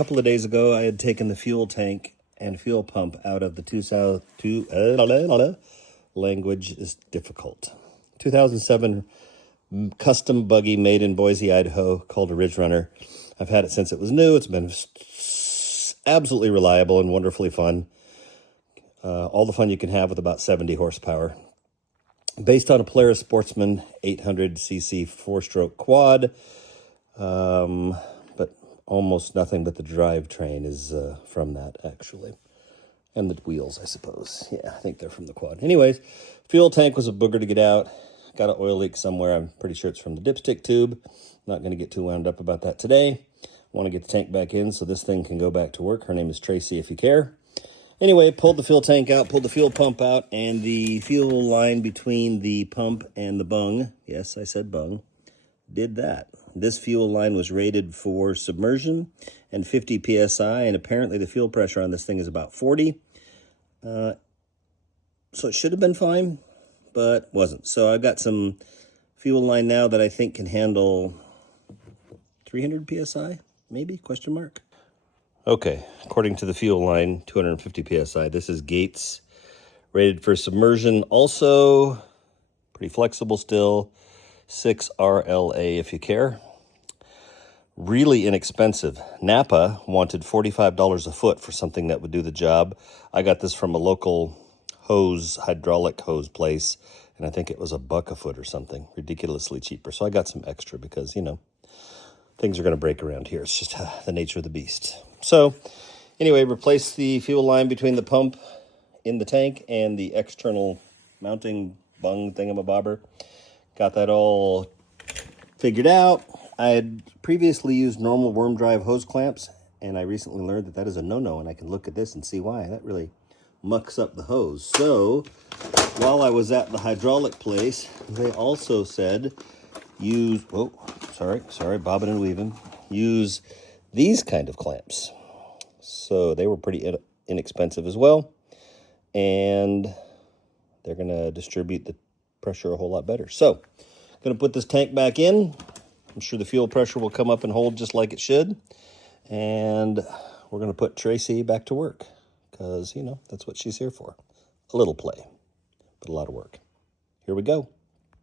couple of days ago, I had taken the fuel tank and fuel pump out of the language is difficult. 2007 custom buggy made in Boise, Idaho, called a Ridgerunner. I've had it since it was new. It's been absolutely reliable and wonderfully fun. All the fun you can have with about 70 horsepower. Based on a Polaris Sportsman 800cc four-stroke quad, but almost nothing but the drivetrain is from that, actually. And the wheels, I suppose. Yeah, I think they're from the quad. Anyways, fuel tank was a booger to get out. Got an oil leak somewhere. I'm pretty sure it's from the dipstick tube. Not going to get too wound up about that today. Want to get the tank back in so this thing can go back to work. Her name is Tracy, if you care. Anyway, pulled the fuel tank out, pulled the fuel pump out, and the fuel line between the pump and the bung, yes, I said bung, did that. This fuel line was rated for submersion and 50 psi, and apparently the fuel pressure on this thing is about 40. So it should have been fine, but wasn't. So I've got some fuel line now that I think can handle 300 psi, maybe, question mark. Okay, according to the fuel line, 250 psi. This is Gates, rated for submersion. Also, pretty flexible still. 6 RLA if you care. Really inexpensive. Napa wanted $45 a foot for something that would do the job. I got this from a local hydraulic hose place, and I think it was $1 a foot or something. Ridiculously cheaper. So I got some extra because, you know, things are going to break around here. It's just the nature of the beast. So anyway, replace the fuel line between the pump in the tank and the external mounting bung thingamabobber. Got that all figured out. I had previously used normal worm drive hose clamps, and I recently learned that that is a no-no, and I can look at this and see why. That really mucks up the hose. So while I was at the hydraulic place, they also said use, bobbing and weaving, use these kind of clamps. So they were pretty inexpensive as well, and they're going to distribute the pressure a whole lot better. So going to put this tank back in. I'm sure the fuel pressure will come up and hold just like it should, and we're going to put Tracy back to work because, you know, that's what she's here for. A little play, but a lot of work. Here we go.